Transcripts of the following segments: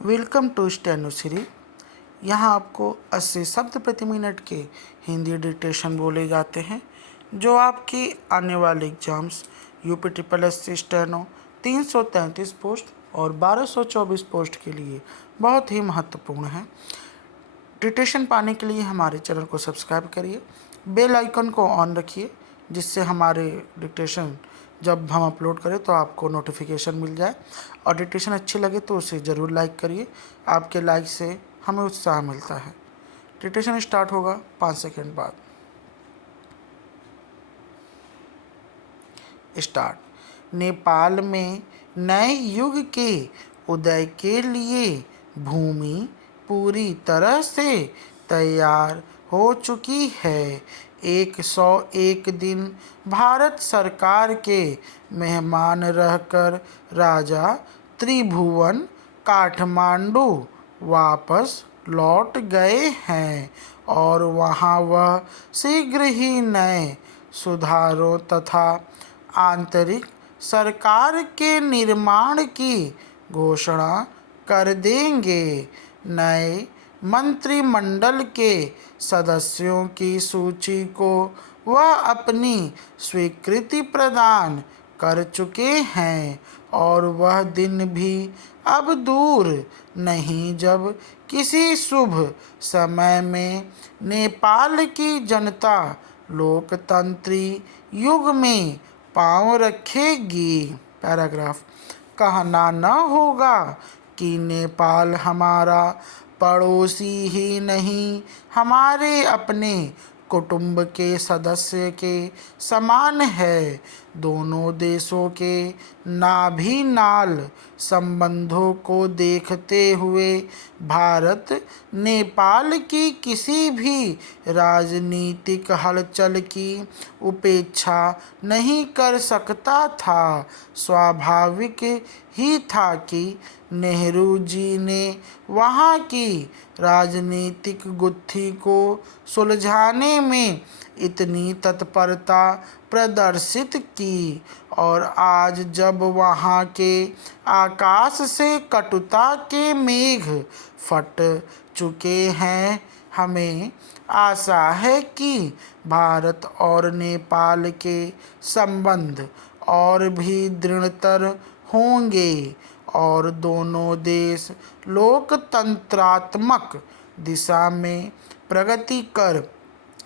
Welcome to steno series. यहाँ आपको 80 शब्द प्रति मिनट के हिंदी डिक्टेशन बोले जाते हैं जो आपकी आने वाले exams UP triple S C steno 333 post और 1224 पोस्ट के लिए बहुत ही महत्वपूर्ण है। डिक्टेशन पाने के लिए हमारे चैनल को सब्सक्राइब करिए, बेल आइकन को ऑन रखिए जिससे हमारे डिक्टेशन जब हम अपलोड करें तो आपको नोटिफिकेशन मिल जाए। और डिक्टेशन अच्छी लगे तो उसे ज़रूर लाइक करिए, आपके लाइक से हमें उत्साह मिलता है। डिक्टेशन स्टार्ट होगा 5 सेकंड बाद। स्टार्ट। नेपाल में नए युग के उदय के लिए भूमि पूरी तरह से तैयार हो चुकी है। 101 दिन भारत सरकार के मेहमान रहकर राजा त्रिभुवन काठमांडू वापस लौट गए हैं और वहां वह शीघ्र ही नए सुधारों तथा आंतरिक सरकार के निर्माण की घोषणा कर देंगे। नए मंत्रिमंडल के सदस्यों की सूची को वह अपनी स्वीकृति प्रदान कर चुके हैं और वह दिन भी अब दूर नहीं जब किसी शुभ समय में नेपाल की जनता लोकतंत्री युग में पांव रखेगी। पैराग्राफ। कहना न होगा कि नेपाल हमारा पड़ोसी ही नहीं, हमारे अपने कुटुंब के सदस्य के समान है। दोनों देशों के नाभि-नाल संबंधों को देखते हुए भारत नेपाल की किसी भी राजनीतिक हलचल की उपेक्षा नहीं कर सकता था। स्वाभाविक ही था कि नेहरू जी ने वहाँ की राजनीतिक गुत्थी को सुलझाने में इतनी तत्परता प्रदर्शित की और आज जब वहाँ के आकाश से कटुता के मेघ फट चुके हैं, हमें आशा है कि भारत और नेपाल के संबंध और भी दृढ़तर होंगे और दोनों देश लोकतंत्रात्मक दिशा में प्रगति कर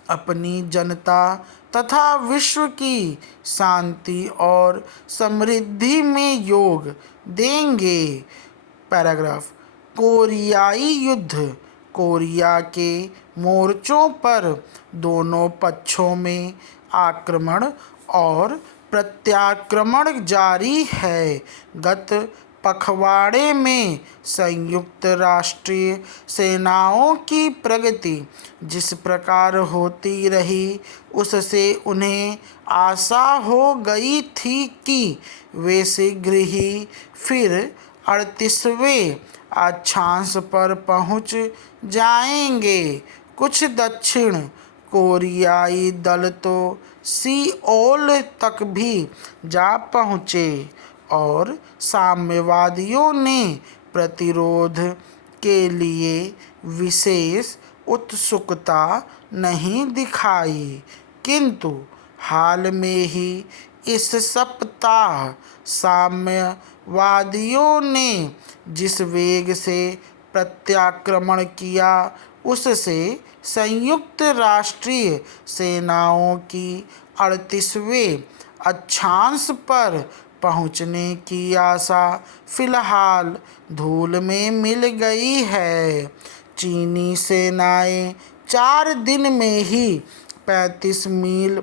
अपनी जनता तथा विश्व की शांति और समृद्धि में योग देंगे। पैराग्राफ। कोरियाई युद्ध। कोरिया के मोर्चों पर दोनों पक्षों में आक्रमण और प्रत्याक्रमण जारी है। गत पखवाड़े में संयुक्त राष्ट्रीय सेनाओं की प्रगति जिस प्रकार होती रही उससे उन्हें आशा हो गई थी कि वे शीघ्र ही फिर 38वें अक्षांश पर पहुंच जाएंगे। कुछ दक्षिण कोरियाई दल तो सियोल तक भी जा पहुँचे और साम्यवादियों ने प्रतिरोध के लिए विशेष उत्सुकता नहीं दिखाई, किंतु हाल में ही इस सप्ताह साम्यवादियों ने जिस वेग से प्रत्याक्रमण किया उससे संयुक्त राष्ट्रीय सेनाओं की 38वें अक्षांश पर पहुंचने की आशा फिलहाल धूल में मिल गई है। चीनी सेनाएं 4 दिन में ही 35 मील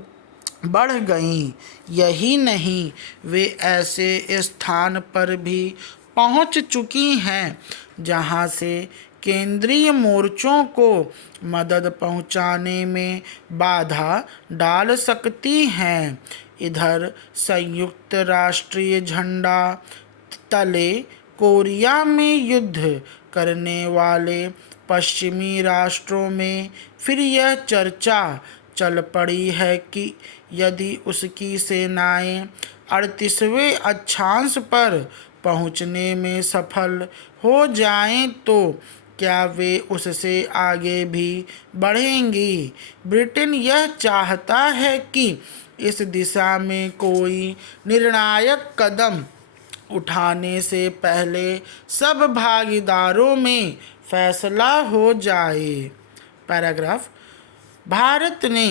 बढ़ गईं। यही नहीं, वे ऐसे स्थान पर भी पहुंच चुकी हैं जहां से केंद्रीय मोर्चों को मदद पहुंचाने में बाधा डाल सकती हैं। इधर संयुक्त राष्ट्रीय झंडा तले कोरिया में युद्ध करने वाले पश्चिमी राष्ट्रों में फिर यह चर्चा चल पड़ी है कि यदि उसकी सेनाएं 38वें अक्षांश पर पहुंचने में सफल हो जाएं तो क्या वे उससे आगे भी बढ़ेंगी? ब्रिटेन यह चाहता है कि इस दिशा में कोई निर्णायक कदम उठाने से पहले सब भागीदारों में फैसला हो जाए। पैराग्राफ। भारत ने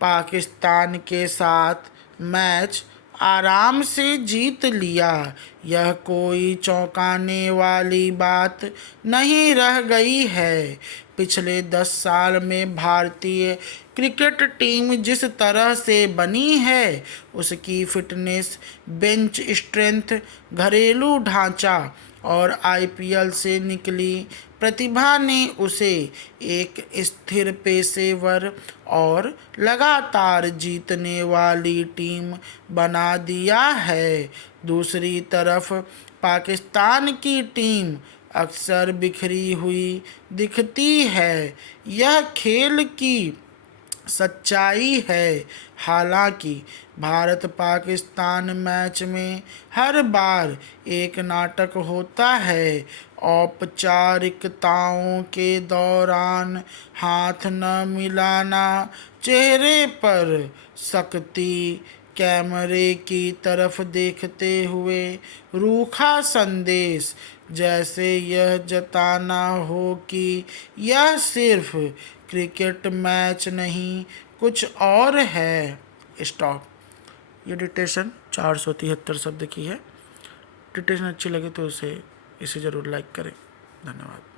पाकिस्तान के साथ मैच आराम से जीत लिया। यह कोई चौंकाने वाली बात नहीं रह गई है। पिछले 10 साल में भारतीय क्रिकेट टीम जिस तरह से बनी है, उसकी फिटनेस, बेंच स्ट्रेंथ, घरेलू ढांचा और आईपीएल से निकली प्रतिभा ने उसे एक स्थिर पेशेवर और लगातार जीतने वाली टीम बना दिया है। दूसरी तरफ पाकिस्तान की टीम अक्सर बिखरी हुई दिखती है। यह खेल की सच्चाई है। हालांकि भारत पाकिस्तान मैच में हर बार एक नाटक होता है। औपचारिकताओं के दौरान हाथ न मिलाना, चेहरे पर सख्ती, कैमरे की तरफ देखते हुए रूखा संदेश, जैसे यह जताना हो कि यह सिर्फ क्रिकेट मैच नहीं कुछ और है। स्टॉप। ये डिटेशन 473 शब्द की है। डिटेशन अच्छी लगे तो इसे ज़रूर लाइक करें। धन्यवाद।